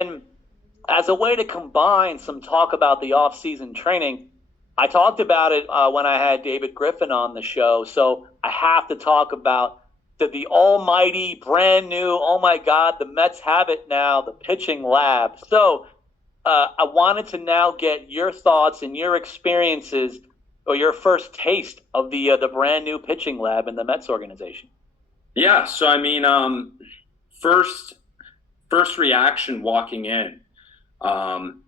And as a way to combine some talk about the off-season training, I talked about it when I had David Griffin on the show. So I have to talk about the almighty, brand new, oh my God, the Mets have it now, the pitching lab. So I wanted to now get your thoughts and your experiences or your first taste of the brand new pitching lab in the Mets organization. Yeah, so I mean, first first reaction walking in, um,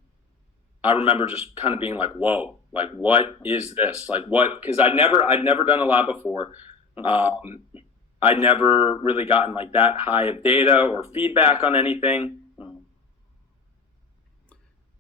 I remember just kind of being like, "Whoa, like what is this? Like what?" Because I'd never done a lab before. Um, I'd never really gotten like that high of data or feedback on anything.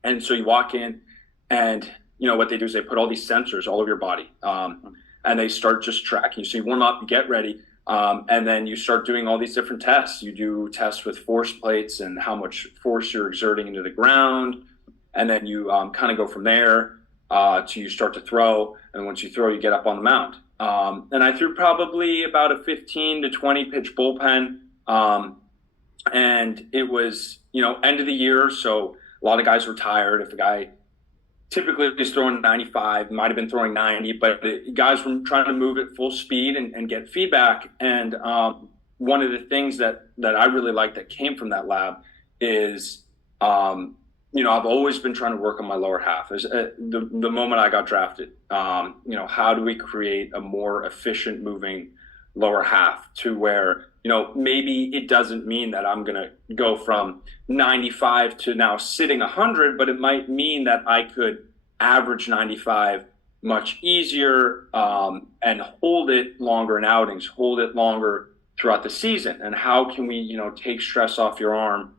And so you walk in, and what they do is they put all these sensors all over your body, and they start just tracking you. So you warm up, you get ready, and then you start doing all these different tests. You do tests with force plates and how much force you're exerting into the ground, and then you kind of go from there to you start to throw. And once you throw, you get up on the mound. And I threw probably about a 15 to 20 pitch bullpen, and it was end of the year, so a lot of guys were tired. If a guy typically is throwing 95, might have been throwing 90, but guys were trying to move at full speed and get feedback. And one of the things that I really like that came from that lab is, I've always been trying to work on my lower half. The moment I got drafted, how do we create a more efficient moving lower half to where maybe it doesn't mean that I'm going to go from 95 to now sitting 100, but it might mean that I could average 95 much easier, and hold it longer in outings, hold it longer throughout the season. And how can we, take stress off your arm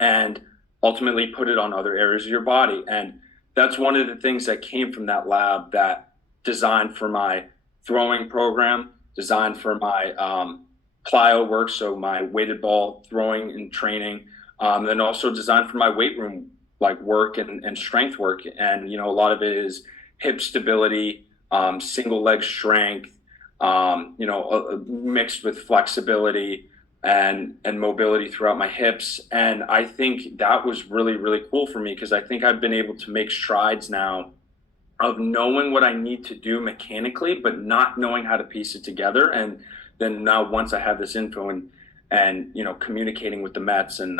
and ultimately put it on other areas of your body? And that's one of the things that came from that lab that designed for my throwing program, designed for my plyo work, so my weighted ball throwing and training, then also designed for my weight room like work and strength work. And a lot of it is hip stability, single leg strength, mixed with flexibility and mobility throughout my hips. And I think that was really, really cool for me, because I think I've been able to make strides now of knowing what I need to do mechanically, but not knowing how to piece it together. And then now, once I have this info and communicating with the Mets, and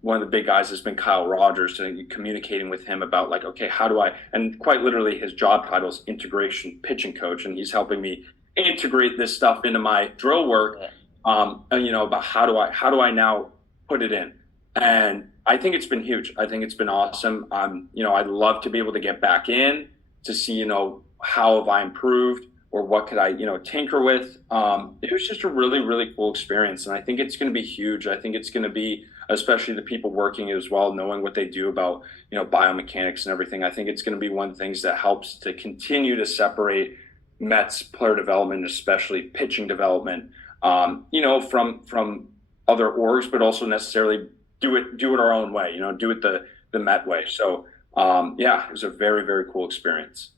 one of the big guys has been Kyle Rogers, so communicating with him about like, okay, how do I? And quite literally, his job title is integration pitching coach, and he's helping me integrate this stuff into my drill work. About how do I now put it in? And I think it's been huge. I think it's been awesome. I'd love to be able to get back in to see, how have I improved, or what could I, tinker with. It was just a really, really cool experience. And I think it's going to be huge. I think it's going to be, especially the people working as well, knowing what they do about, biomechanics and everything. I think it's going to be one of the things that helps to continue to separate Mets player development, especially pitching development, from other orgs, but also necessarily do it our own way, do it the Met way. So, yeah, it was a very, very cool experience.